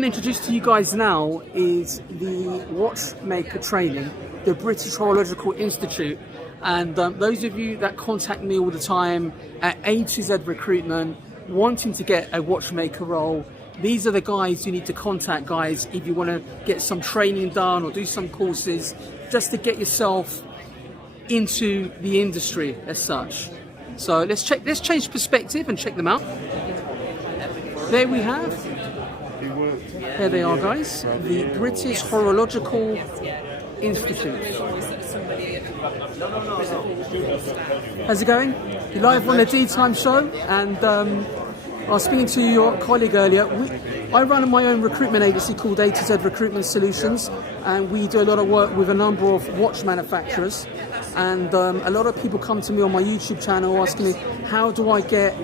going to introduce to you guys now is the watchmaker training, the British Horological Institute. And those of you that contact me all the time at A to Z Recruitment, wanting to get a watchmaker role, these are the guys you need to contact, guys, if you want to get some training done or do some courses, just to get yourself into the industry as such. So let's change perspective and check them out. There we have. There they are, guys. The British Horological Institute. How's it going? You're live on the D-Time show, and I was speaking to your colleague earlier. I run my own recruitment agency called A to Z Recruitment Solutions, and we do a lot of work with a number of watch manufacturers. And a lot of people come to me on my YouTube channel asking me, how do I get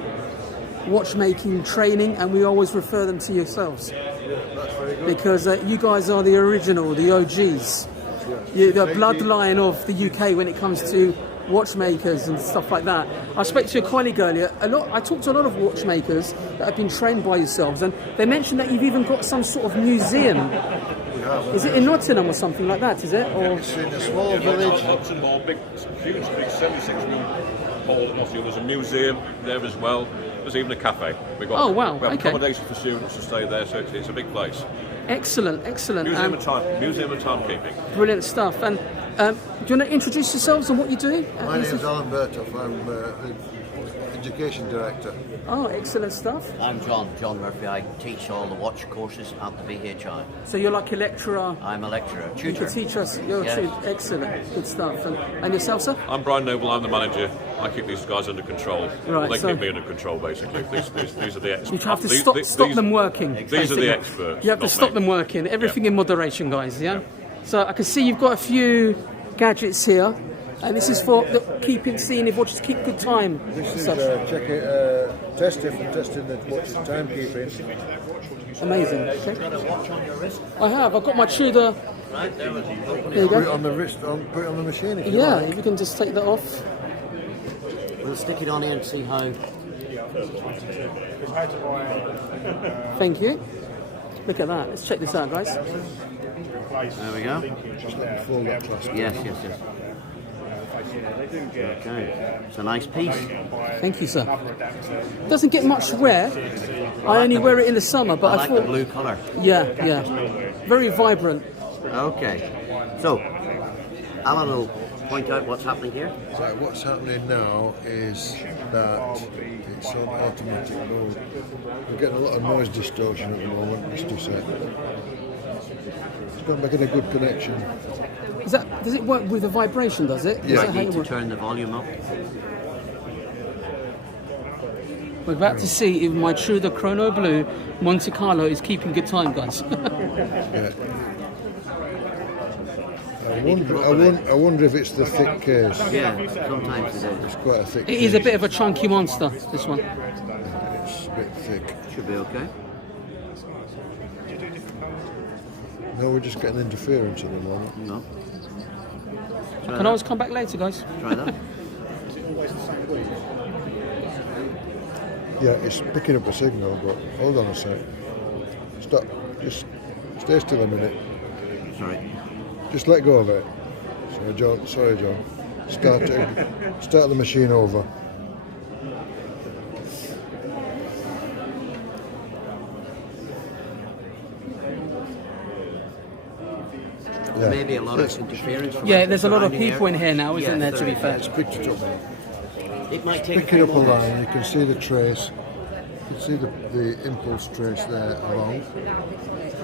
watchmaking training? And we always refer them to yourselves, because you guys are the original, the OGs. You're the bloodline of the UK when it comes to watchmakers and stuff like that. I spoke to your colleague earlier. I talked to a lot of watchmakers that have been trained by yourselves, and they mentioned that you've even got some sort of museum. Is it in Nottingham or something like that? Is it? Or it's in a small village. Huge, big 76-room hall at Nottingham. There's a museum there as well. There's even a cafe. We have accommodation for students to stay there, so it's a big place. Excellent, excellent. Museum and timekeeping. Brilliant stuff. And do you want to introduce yourselves and what you do? My name is Alan Bertoff. I'm the Education Director. Oh, excellent stuff. I'm John Murphy. I teach all the watch courses at the BHI. So you're like a lecturer? I'm a lecturer, tutor. You can teach us. You're excellent, good stuff. And yourself, sir? I'm Brian Noble. I'm the manager. I keep these guys under control. Right, they keep me under control, basically. These are the experts. You have to stop them working. These are the experts. You have to stop them working. Everything in moderation, guys. Yeah. So I can see you've got a few gadgets here, and this is for seeing if watches keep good time. This is testing the watch's timekeeping. Amazing. Okay. I've got my Tudor. There you go. Put it on the wrist. Put it on the machine. If you like. If you can just take that off. We'll stick it on here and see how. Thank you. Look at that. Let's check this out, guys. There we go. Yes. Okay. It's a nice piece. Thank you, sir. Doesn't get much wear. I only wear it in the summer, but I like the blue colour. Yeah. Very vibrant. Okay. So, Alan will point out what's happening here. So what's happening now is that it's on automatic mode. We're getting a lot of noise distortion at the moment. Just a sec. It's not making a good connection. Does it work with the vibration? Does it? Yeah. I need to turn the volume up. We're about to see if my Tudor Chrono Blue Monte Carlo is keeping good time, guys. Yeah. I wonder if it's the thick case. Yeah, sometimes it is. It's quite a thick It case. is a bit of a chunky monster, this one. It's a bit thick. Should be okay. No, we're just getting interference at the moment. No. Can I always come back later, guys? Try that. Yeah, it's picking up a signal, but hold on a sec. Stop. Just stay still a minute. Sorry. Just let go of it. Sorry, John. Start the machine over. There may be a lot of interference from There's a lot of people in here now, isn't there, to be fair? It's picked it up. It might take Picking up a line, you can see the trace. You can see the impulse trace there along.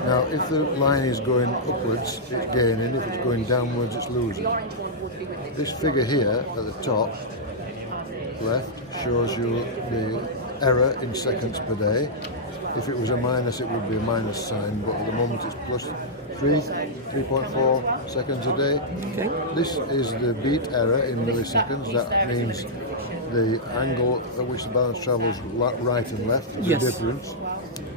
Now, if the line is going upwards, it's gaining. If it's going downwards, it's losing. This figure here at the top left shows you the error in seconds per day. If it was a minus, it would be a minus sign, but at the moment it's plus 3.4 seconds a day. Okay. This is the beat error in milliseconds. That means the angle at which the balance travels right and left, the difference,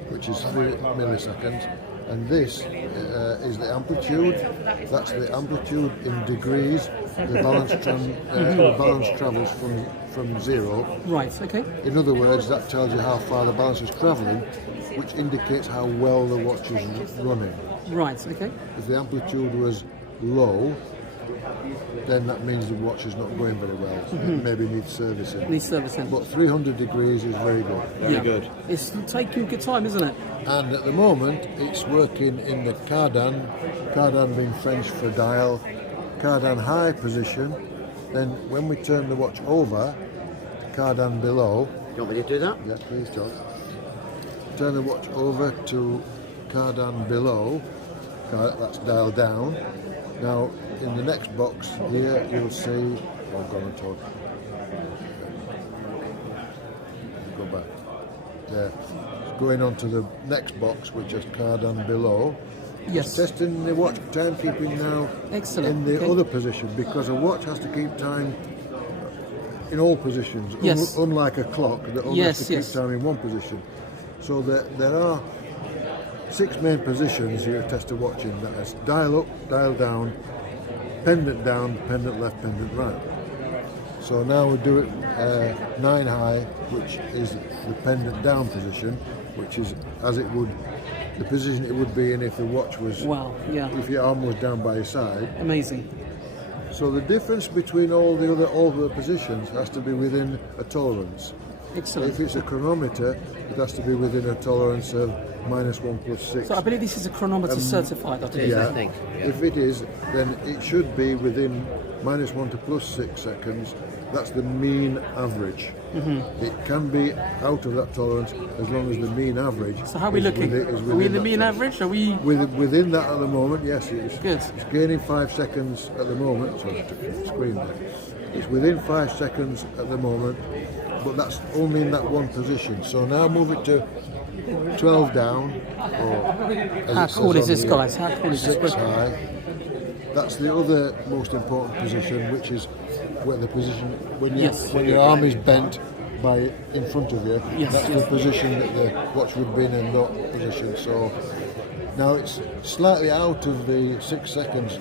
which is 3 milliseconds. And this is the amplitude. That's the amplitude in degrees. The balance travels from 0. Right, okay. In other words, that tells you how far the balance is travelling, which indicates how well the watch is running. Right, okay. If the amplitude was low, then that means the watch is not going very well. It maybe needs servicing. Needs servicing. But 300 degrees is very good. Very good. It's taking good time, isn't it? And at the moment, it's working in the cardan being French for dial, cardan high position. Then when we turn the watch over, cardan below. You want me to do that? Yeah, please do. Turn the watch over to cardan below. That's dial down. Now, in the next box here, you'll see. Oh, I've gone and talk. Go back. There. Going on to the next box, which is cardan below. Yes. Testing the watch timekeeping now. Excellent. In the other position, because a watch has to keep time in all positions. Yes. Unlike a clock that only has to keep time in one position. So there are 6 main positions you test a watch in. That is dial up, dial down, pendant left, pendant right. So now we do it 9 high, which is the pendant down position, which is as it would, the position it would be in if the watch was, if your arm was down by your side. Amazing. So the difference between all the other positions has to be within a tolerance. Excellent. If it's a chronometer, it has to be within a tolerance of -1 + 6. So I believe this is a chronometer certified, I believe. Yeah. I think. Yeah. If it is, then it should be within -1 to +6 seconds. That's the mean average. It can be out of that tolerance as long as the mean average. So how are we looking? Are we in the mean average? Are we within that at the moment? Yes, it's good. It's gaining 5 seconds at the moment. So I took the screen there. It's within 5 seconds at the moment, but that's only in that one position. So now move it to 12 down. How cool is this, guys? How cool is 6 this? high. That's the other most important position, which is where the position when your arm is bent by in front of you. That's the position that the watch would be in that position. So now it's slightly out of the 6 seconds,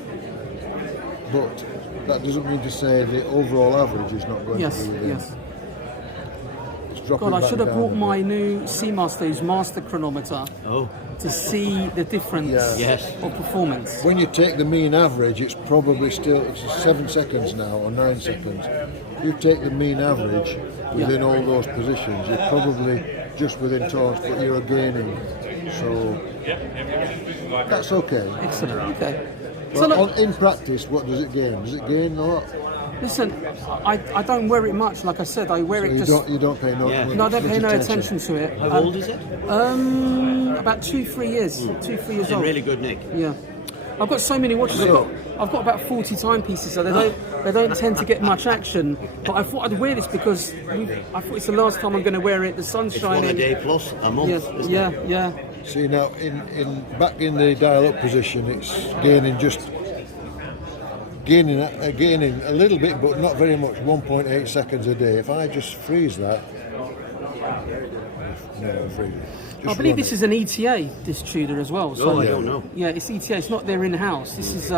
but that doesn't mean to say the overall average is not going to be within. Yes. God, I should have brought my new Seamaster's master chronometer to see the difference of performance. When you take the mean average, it's probably still 7 seconds now or 9 seconds. If you take the mean average within all those positions, you're probably just within tolerance, but you're gaining. So that's okay. Excellent. Okay. Well, so in practice, what does it gain? Does it gain a lot? Listen, I don't wear it much. Like I said, I wear it just. You don't pay no. No, I don't pay no attention to it. How old is it? About 2-3 years. 2-3 years old. Really good nick. Yeah. I've got so many watches. I've got about 40 timepieces, so they don't tend to get much action. But I thought I'd wear this because I thought it's the last time I'm going to wear it. The sun's shining. It's 1 a day plus a month. Yes. Yeah. See now, in back in the dial-up position, it's gaining a little bit, but not very much. 1.8 seconds a day. If I just freeze that, I believe this is an ETA, this Tudor as well. So, I don't know. Yeah, it's ETA. It's not their in-house. This is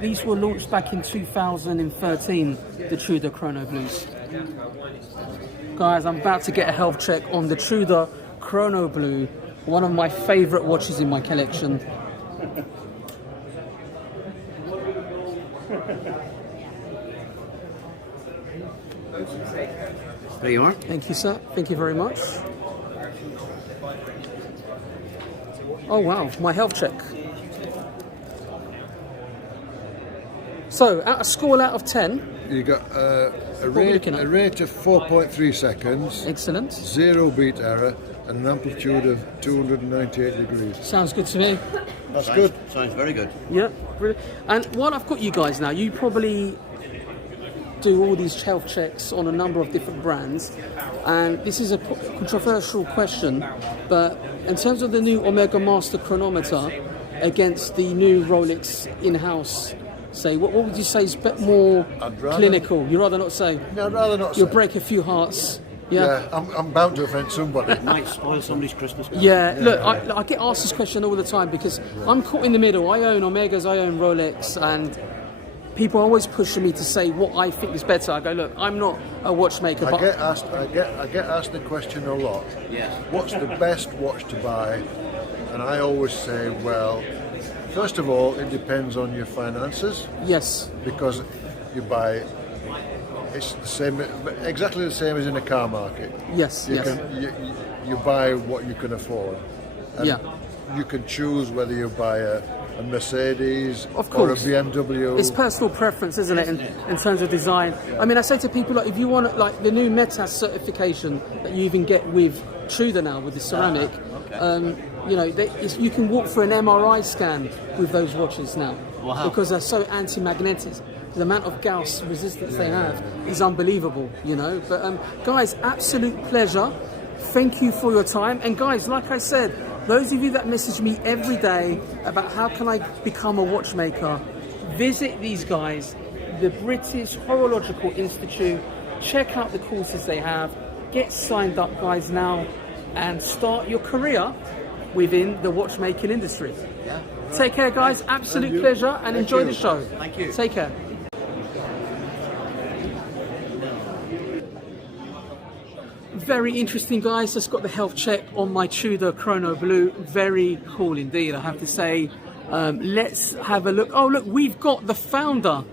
these were launched back in 2013. The Tudor Chrono Blues. Guys, I'm about to get a health check on the Tudor Chrono Blue, one of my favourite watches in my collection. There you are. Thank you, sir. Thank you very much. Oh wow, my health check. So, at a score out of 10, you got a rate of 4.3 seconds. Excellent. 0 beat error and an amplitude of 298 degrees. Sounds good to me. That's good. Sounds very good. Yeah, brilliant. And while I've got you guys now, you probably do all these health checks on a number of different brands, and this is a controversial question, but in terms of the new Omega Master chronometer against the new Rolex in-house, say, what would you say is a bit more clinical? You'd rather not say? No, I'd rather not. You'll break a few hearts. Yeah, I'm bound to offend somebody. It might spoil somebody's Christmas card. Yeah, look, I get asked this question all the time because I'm caught in the middle. I own Omegas, I own Rolex, and people are always pushing me to say what I think is better. I go, look, I'm not a watchmaker, I but get asked the question a lot. Yes. What's the best watch to buy? And I always say, well, first of all, it depends on your finances. yes, Because you buy, it's the same, exactly the same as in a car market. yes, You yes, can you buy what you can afford. And yeah. you can choose whether you buy a Mercedes Of or a course. BMW. It's personal preference, isn't it, in terms of design? I mean, I say to people, like, if you want, like, the new METAS certification that you even get with Tudor now, with the ceramic, you know, you can walk through an MRI scan with those watches now. Wow. Because they're so anti-magnetic. The amount of Gauss resistance they have is unbelievable, you know. But, guys, absolute pleasure. Thank you for your time. And, guys, like I said, those of you that message me every day about how can I become a watchmaker, visit these guys, the British Horological Institute, check out the courses they have, get signed up, guys, now, and start your career within the watchmaking industry. Yeah. Take care, guys. Absolute pleasure, and enjoy the show. Thank you. Take care. Very interesting, guys. Just got the health check on my Tudor Chrono Blue. Very cool indeed, I have to say. Let's have a look. Oh, look, we've got the founder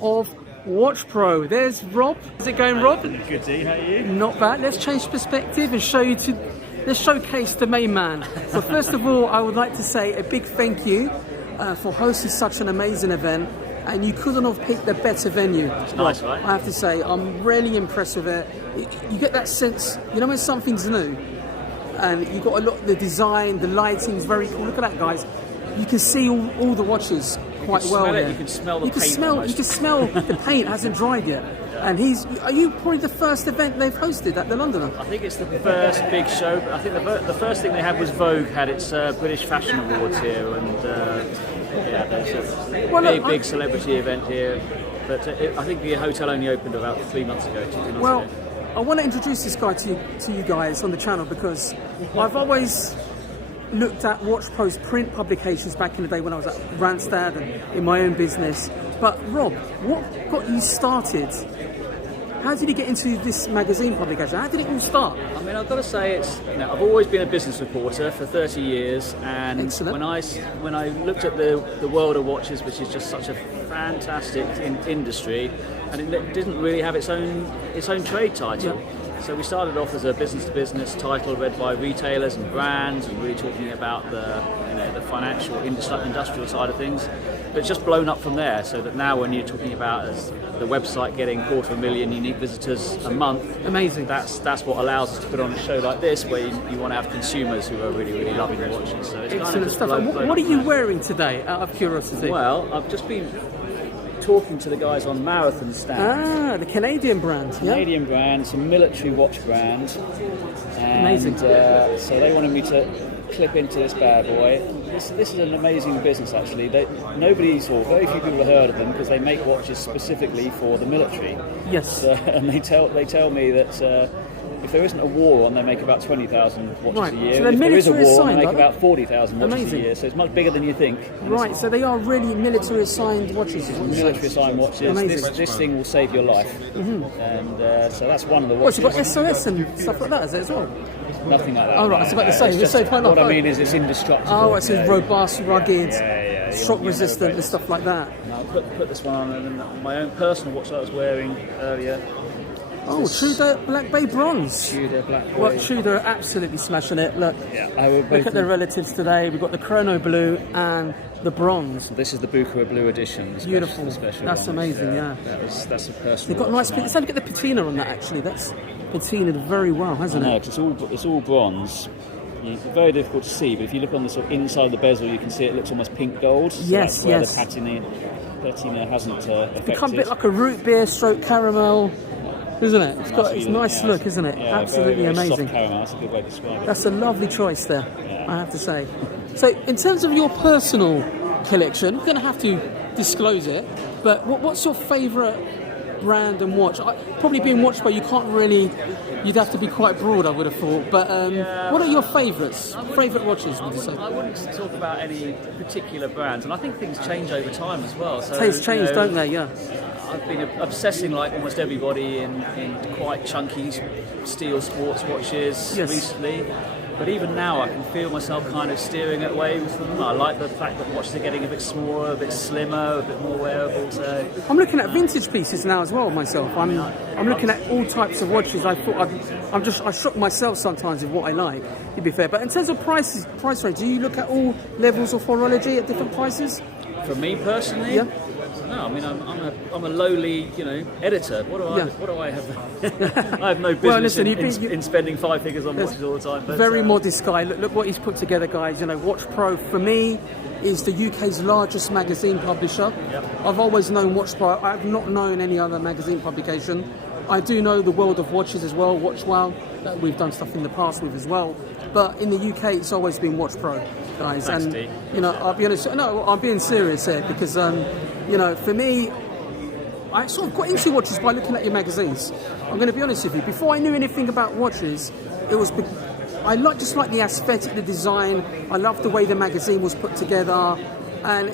of WatchPro. There's Rob. How's it going, Rob? Good, Dee. How are you? Not bad. Let's change perspective and let's showcase the main man. So first of all, I would like to say a big thank you for hosting such an amazing event. And you couldn't have picked a better venue. It's nice, right? I have to say, I'm really impressed with it. You get that sense, you know, when something's new, and you've got a lot, the design, the lighting's very cool. Look at that, guys. You can see all the watches quite well smell it, here. you can smell the You can paint smell, almost. you can smell the paint hasn't dried yet. And are you probably the first event they've hosted at the Londoner? I think it's the first big show. I think the first thing they had was Vogue had its British Fashion Awards here, and yeah, there's a big celebrity event here. But I think the hotel only opened about 3 months ago, 2 months Well, ago. I want to introduce this guy to you guys on the channel because I've always looked at WatchPro's print publications back in the day when I was at Randstad and in my own business. But Rob, what got you started? How did you get into this magazine publication? How did it all start? I mean, I've got to say, I've always been a business reporter for 30 years, and Excellent. when I looked at the world of watches, which is just such a fantastic industry, and it didn't really have its own trade title. Yeah. So we started off as a business-to-business title read by retailers and brands, and really talking about the financial industrial side of things. But it's just blown up from there, so that now when you're talking about the website getting 250,000 unique visitors a month, Amazing. That's what allows us to put on a show like this, where you want to have consumers who are really, really loving the watches. So it's kind of Excellent just stuff. blown What are up you from wearing today, out of curiosity? there. Well, I've just been talking to the guys on Marathon stand. The Canadian brand. Yeah. Canadian brand, some military watch brand. And, Amazing. So they wanted me to clip into this bad boy. This is an amazing business, actually. Very few people have heard of them because they make watches specifically for the military. Yes. And they tell me that if there isn't a war on, they make about 20,000 watches Right. a year. So they're If there is a military war, they assigned, make are they? about 40,000 watches Amazing. a year. So it's much bigger than you think. Right, so they are really military assigned watches. Is what you're saying. Military assigned watches. Amazing. This thing will save your life. And so that's one of the What, watches. you've got SOS and stuff like that, is it as well? Nothing like that. Oh, right, I was about to say, It's we just- saved my life. What I mean is it's indestructible. Oh, it's you know. robust, rugged, Yeah, shock you'll resistant never and stuff like that. And I put this one on, and then my own personal watch that I was wearing earlier. Oh, Tudor Black Bay Bronze. Tudor Black Boy. Well, Tudor are absolutely smashing it. Look, Yeah, I would look at their relatives today. We've got the Chrono Blue and the Bronze. This is the Buccara Blue edition. The Beautiful. The special That's one, amazing, yeah. That's a personal. They've got nice. watch of Let's have a look at the patina on that. Actually, that's patinaed very well, hasn't mine. I know, it? 'cause it's all bronze. It's very difficult to see, but if you look on the sort of inside of the bezel, you can see it looks almost pink gold. So Yes, that's where yes. the patina hasn't affected. Become a bit like a root beer stroke caramel, isn't it? It's got its feeling, nice yeah. look, isn't it? Yeah, Absolutely very, very amazing. Soft caramel. That's a good way to describe it. That's a lovely choice there, Yeah. I have to say. So, in terms of your personal collection, we're going to have to disclose it, but what's your favourite brand and watch? Probably being WatchPro, you can't really. You'd have to be quite broad, I would have thought. But what are your favourites? Favourite watches, would you say? I wouldn't talk about any particular brands, and I think things change over time as well. So, tastes change, don't they? Yeah. I've been obsessing like almost everybody in quite chunky steel sports watches recently. But even now, I can feel myself kind of steering away from them. I like the fact that watches are getting a bit smaller, a bit slimmer, a bit more wearable. So I'm looking at vintage pieces now as well myself. I'm looking at all types of watches. I thought I shock myself sometimes with what I like. To be fair, but in terms of price range, do you look at all levels of horology at different prices? For me personally, yeah. No, I mean I'm a lowly editor. What do I have? I have no business in spending 5 figures on watches all the time. But, very modest guy. Look what he's put together, guys. WatchPro for me is the UK's largest magazine publisher. Yep. I've always known WatchPro. I've not known any other magazine publication. I do know the world of watches as well. WatchWow, that we've done stuff in the past with as well. But in the UK, it's always been WatchPro, guys. Thanks, and Dee. I'll be honest. No, I'm being serious here because for me, I sort of got into watches by looking at your magazines. I'm going to be honest with you. Before I knew anything about watches, I just like the aesthetic, the design. I loved the way the magazine was put together. And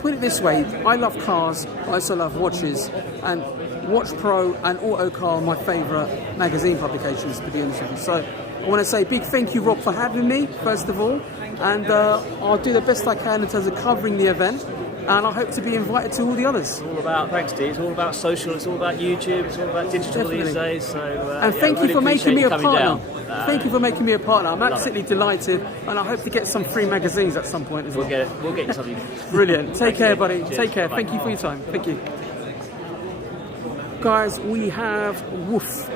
put it this way, I love cars. I also love watches. And WatchPro and Autocar are my favourite magazine publications, to be honest with you. So I want to say a big thank you, Rob, for having me, first of all. And I'll do the best I can in terms of covering the event. And I hope to be invited to all the others. Thanks, Dee. It's all about social, it's all about YouTube, it's all about digital these days. So, and thank you for making me a partner. Thank you for making me a partner. I'm absolutely delighted, and I hope to get some free magazines at some point as well. We'll get you something. Brilliant. Take care, buddy. Cheers. Take care. Bye. Thank you for your time. Thank you. Guys, we have Woof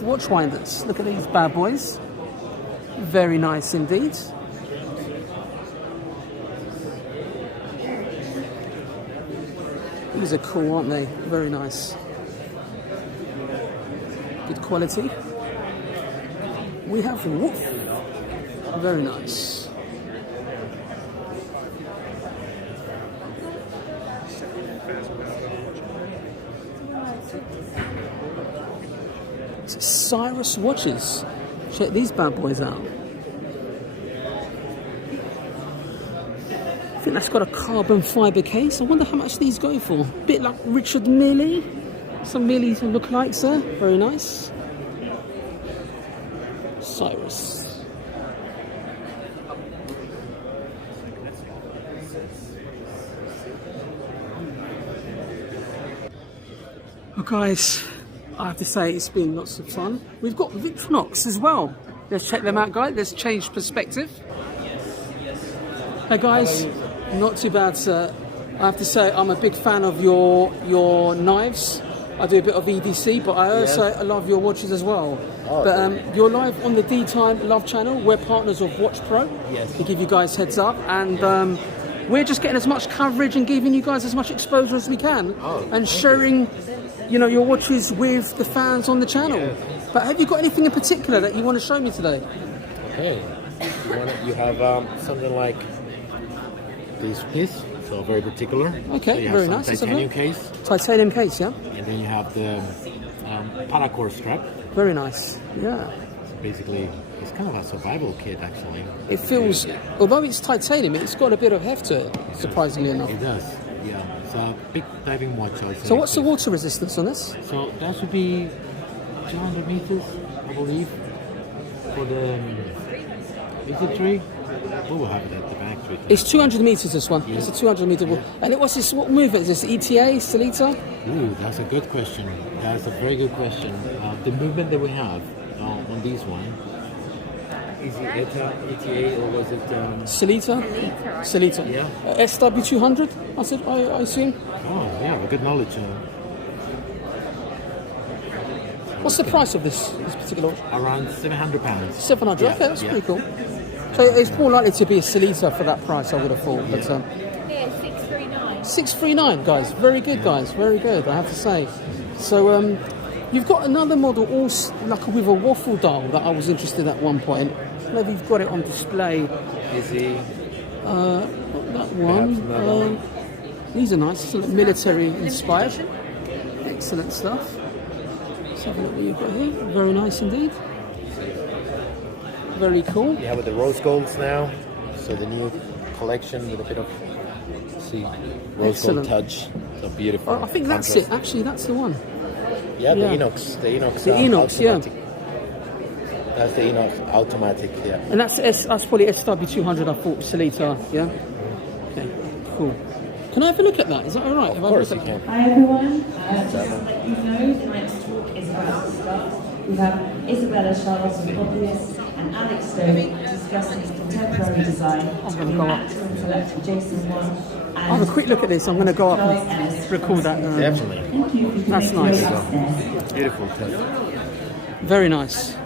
watchwinders. Look at these bad boys. Very nice indeed. These are cool, aren't they? Very nice. Good quality. We have Woof. Very nice. Cyrus watches. Check these bad boys out. I think that's got a carbon fibre case. I wonder how much these go for. Bit like Richard Mille. Some Mille lookalikes there. Very nice. Cyrus. Well, guys, I have to say it's been lots of fun. We've got Victronox as well. Let's check them out, guys. Let's change perspective. Hey guys, not too bad, sir. I have to say I'm a big fan of your knives. I do a bit of EDC, but I also love your watches as well. Oh, but you're live on the Deetimelovechannel. We're partners of WatchPro. Yes. To give you guys heads up, and we're just getting as much coverage and giving you guys as much exposure as we can, and sharing, your watches with the fans on the channel. Yeah. But have you got anything in particular that you want to show me today? Okay. You have something like this piece, so very particular. Okay, so you very have nice. Titanium case. Titanium case, yeah. And then you have the paracord strap. Very nice, yeah. So basically, it's kind of a survival kit, actually. It feels, although it's titanium, it's got a bit of heft to it, surprisingly enough. It does, yeah. It's a big diving watch, I would say. So what's the water resistance on this? So that should be 200 meters, I believe, for the... Is it 3? We will have it at the back. It's 200 meters, this one. Yeah. It's a 200 meter wall. And what's this? What movement is this? ETA, Solita? Ooh, that's a good question. That's a very good question. The movement that we have on this one, is it ETA or was it... Solita? Solita. Yeah. SW200, I assume? Oh, yeah, good knowledge. What's the price of this particular watch? Around £700. 700, yeah, okay, that's yeah. pretty cool. So it's more likely to be a Solita for that price, I would have thought. But, yeah, 639. 639, guys. Very good, guys. Very good, I have to say. So you've got another model, like with a waffle dial, that I was interested in at one point. Maybe you've got it on display. Is he? Not that one. These are nice. It's military inspired. Excellent stuff. Let's have a look what you've got here. Very nice indeed. Very cool. Yeah, with the rose golds now. So the new collection with a bit of rose gold touch. So beautiful. I think that's it. Actually, that's the one. Yeah, the Inox. The Inox. The Inox, automatic. That's the Inox automatic. Yeah. And that's probably SW200. I thought Salita. Yeah. Okay. Cool. Can I have a look at that? Is that all right? Of course you can. Hi everyone. Just to let you know, tonight's talk is about scarves. We have Isabella, Charles, and Obvious, and Alex Stone discussing contemporary design. I'm going to go up. Collector Jason Wan. I'll have a quick look at this. I'm going to go up and record that. Definitely. That's nice. Beautiful touch. Very nice.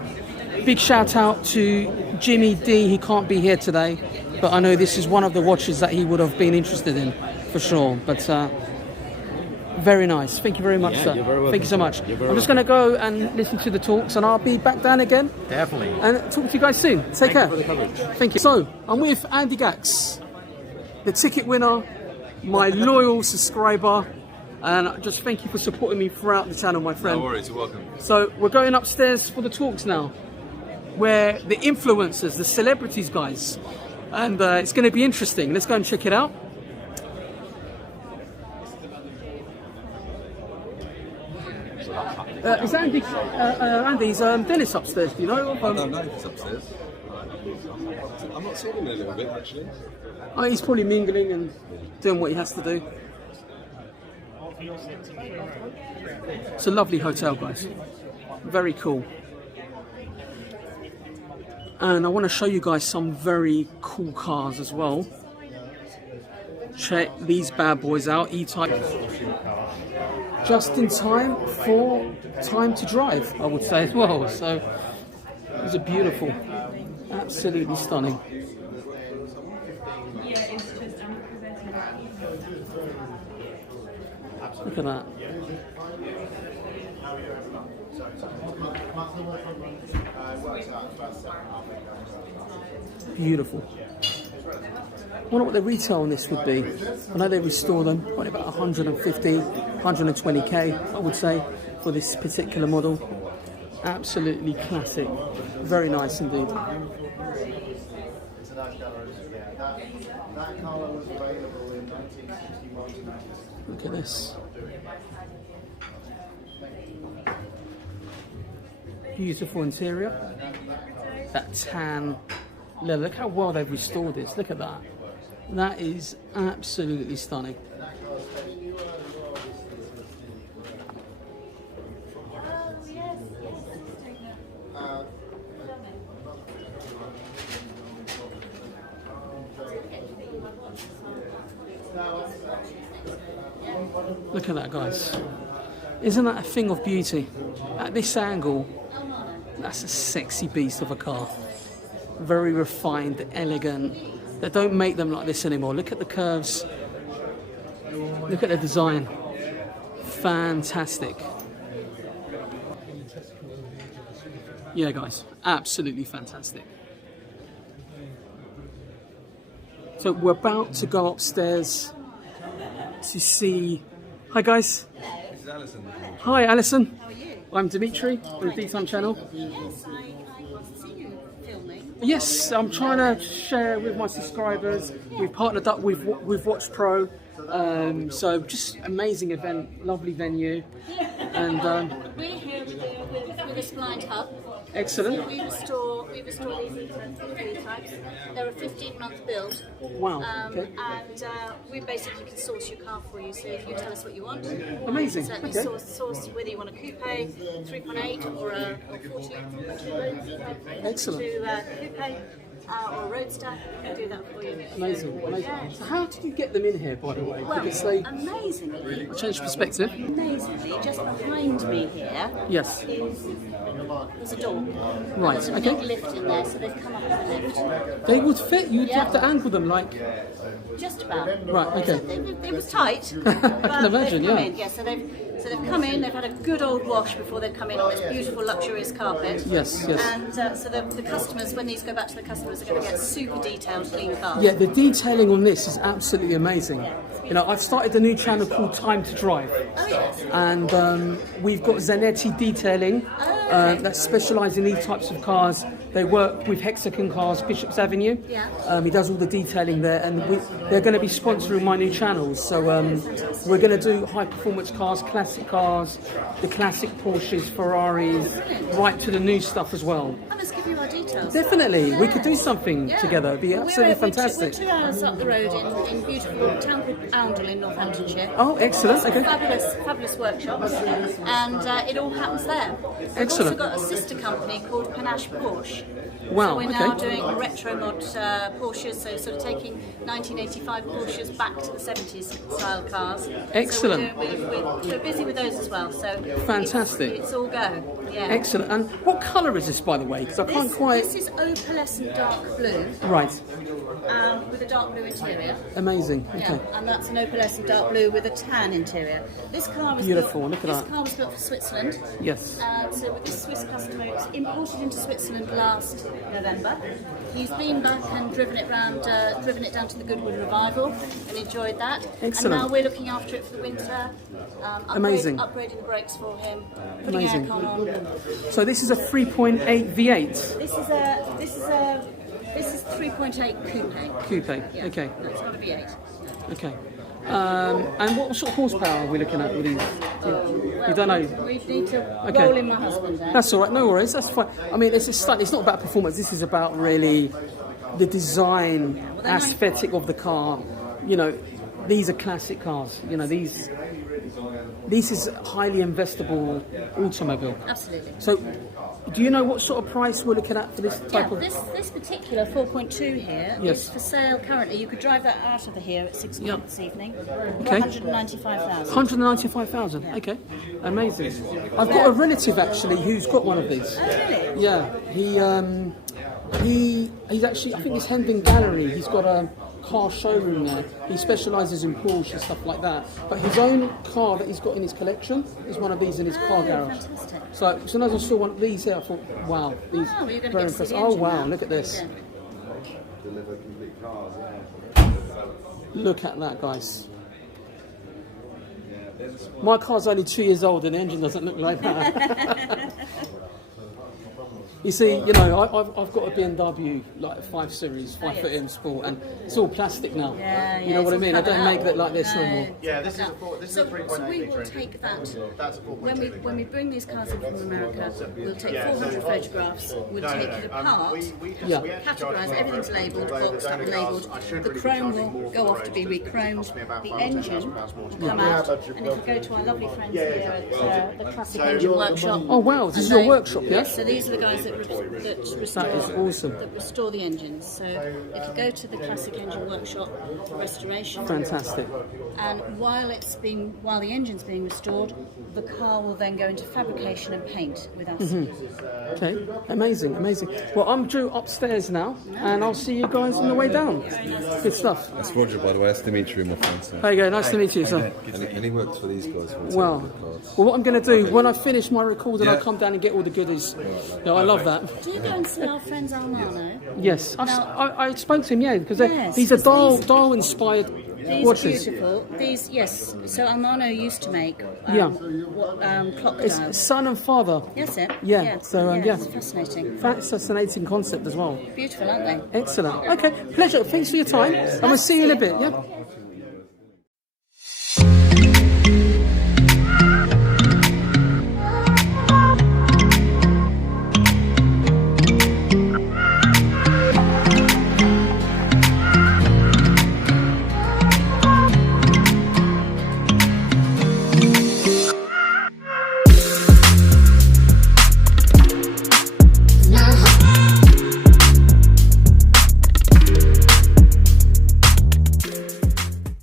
Big shout out to Jimmy D. He can't be here today, but I know this is one of the watches that he would have been interested in for sure. But very nice. Thank you very much, sir. You're very welcome. Thank you so much. You're I'm just going to go and listen to the talks, and I'll be back down again. Definitely. And talk to you guys soon. Take care. Thank you for the coverage. Thank you. So I'm with Andy Gax, the ticket winner, my loyal subscriber, and just thank you for supporting me throughout the channel, my friend. No worries, you're welcome. So we're going upstairs for the talks now, where the influencers, the celebrities, guys, and it's going to be interesting. Let's go and check it out. Is Andy? Andy's Dennis upstairs. Do you know? I don't know if it's upstairs. I'm not seeing him in a little bit actually. Oh, he's probably mingling and doing what he has to do. It's a lovely hotel, guys. Very cool. And I want to show you guys some very cool cars as well. Check these bad boys out, E-Type. Just in time for time to drive, I would say as well. So these are beautiful, absolutely stunning. Look at that. Beautiful. I wonder what the retail on this would be. I know they restore them, probably about 150, 120k, I would say, for this particular model. Absolutely classic. Very nice indeed. Look at this. Beautiful interior. That tan leather. Look how well they've restored this. Look at that. That is absolutely stunning. Look at that, guys. Isn't that a thing of beauty? At this angle, that's a sexy beast of a car. Very refined, elegant. They don't make them like this anymore. Look at the curves. Look at the design. Fantastic. Yeah, guys, absolutely fantastic. So we're about to go upstairs to see. Hi, guys. This is Alison. Hi, Alison. How are you? I'm Dimitri from the Deetimelovechannel. Yes, I want to see you filming. Yes, I'm trying to share with my subscribers. We've partnered up with WatchPro. So just amazing event, lovely venue. And We're here with a splined hub. excellent. We restore these E types. They're a 15-month build. Wow. Okay. And we basically can source your car for you. So if you tell us what you want, Amazing. certainly Okay. source whether you want a coupe, 3.8 or a 4.2 Excellent. coupe. Or a roadster, we can do that for you. Amazing. Amazing. Yeah. So how did you get them in here, by the way? Well, Because they amazingly, change perspective. just behind me here Yes. there's a door. Right. There's a Okay. big lift in there, so they've come up with a lift. They would fit. You'd Yeah. have to angle them like. Just about. Right. Okay. It was tight. I can imagine. They've come Yeah. in. Yeah, so they've come in, they've had a good old wash before they've come in on this beautiful luxurious carpet. Yes. Yes. And so the customers, when these go back to the customers, are going to get super detailed, clean cars. Yeah. The detailing on this is absolutely amazing. It's You know, I've started a new channel called Time to Drive, and we've got Zanetti Detailing that specialise in these types of cars. They work with Hexagon Cars, Bishop's Avenue. He does all the detailing there, and they're going to be sponsoring my new channels. So we're going to do high performance cars, classic cars, the classic Porsches, Ferraris, right to the new stuff as well. I must give you our details. Definitely, we could do something together. It'd be absolutely fantastic. We're 2 hours up the road in beautiful town called Oundle in Northamptonshire. Oh, excellent. Okay. Fabulous workshops, and it all happens there. Excellent. We've also got a sister company called Panache Porsche. Wow. So we're now doing retro mod Porsches, so sort of taking 1985 Porsches back to the 70s style cars. Excellent. So we're busy with those as well. So fantastic. It's all go. Yeah. Excellent. And what colour is this, by the way? Because I can't quite. This is opalescent dark blue. Right. With a dark blue interior. Amazing. Okay. Yeah, and that's an opalescent dark blue with a tan interior. This car was beautiful. Built, look at this that. This car was built for Switzerland. Yes. So with this Swiss customer, it was imported into Switzerland last November. He's been back and driven it down to the Goodwood Revival and enjoyed that. Excellent. And now we're looking after it for the winter. Amazing. Upgrading the brakes for him. Putting aircon on. So this is a 3.8 V8. This is 3.8 coupe. Yeah. Okay. That's not a V8. Okay. And what sort of horsepower are we looking at with these? You don't know? We need to roll in my husband there. That's all right, no worries, that's fine. I mean, it's not about performance, this is about really the design aesthetic of the car. You know, these are classic cars. You know, this is a highly investable automobile. Absolutely. So, do you know what sort of price we're looking at for this type of... This particular 4.2 here is for sale currently. You could drive that out of here at 6 o'clock this evening for 195,000. 195,000, okay. Amazing. I've got a relative actually who's got one of these. Oh, really? Yeah, he's actually, I think it's Hendon Gallery, he's got a car showroom there. He specialises in Porsche and stuff like that. But his own car that he's got in his collection is one of these in his car garage. Fantastic. So as soon as I saw one of these here, I thought, wow, these very impressive. Oh wow, look at this. Yeah. Look at that, guys. My car's only 2 years old and the engine doesn't look like that. You see, you know, I've got a BMW, like a 5 Series, 5 Foot M Sport, and it's all plastic now. You know what I mean? I don't make that like this no more. Yeah, this is a 3.8. So we will take that. When we bring these cars in from America, we'll take 400 photographs, we'll take it apart, categorise, everything's labelled, boxed up and labelled. The chrome will go off to be re-chromed, the engine will come out, and it will go to our lovely friends here at the Classic Engine Workshop. Oh wow, this is your workshop, yeah? So these are the guys that restore, that is awesome. That restore the engines. So it'll go to the Classic Engine Workshop for restoration. Fantastic. And while the engine's being restored, the car will then go into fabrication and paint with us. Okay, amazing. Well, I'm due upstairs now, and I'll see you guys on the way down. Good stuff. That's Roger, by the way. That's Dimitri, my friend. So. There you go. Nice to meet you, sir. And he works for these guys. Well, what I'm going to do when I finish my recording, I'll come down and get all the goodies. No, I love that. Do you go and see our friends Almano? Yes, I spoke to him. Yeah, because these are Dahl inspired watches. Beautiful. These, yes. So Almano used to make clock It's dials. son and father. Yes, it. Yeah. So it's fascinating. Fascinating concept as well. Beautiful, aren't they? Excellent. Okay, pleasure. Thanks for your time. And we'll see you in a bit. Yeah.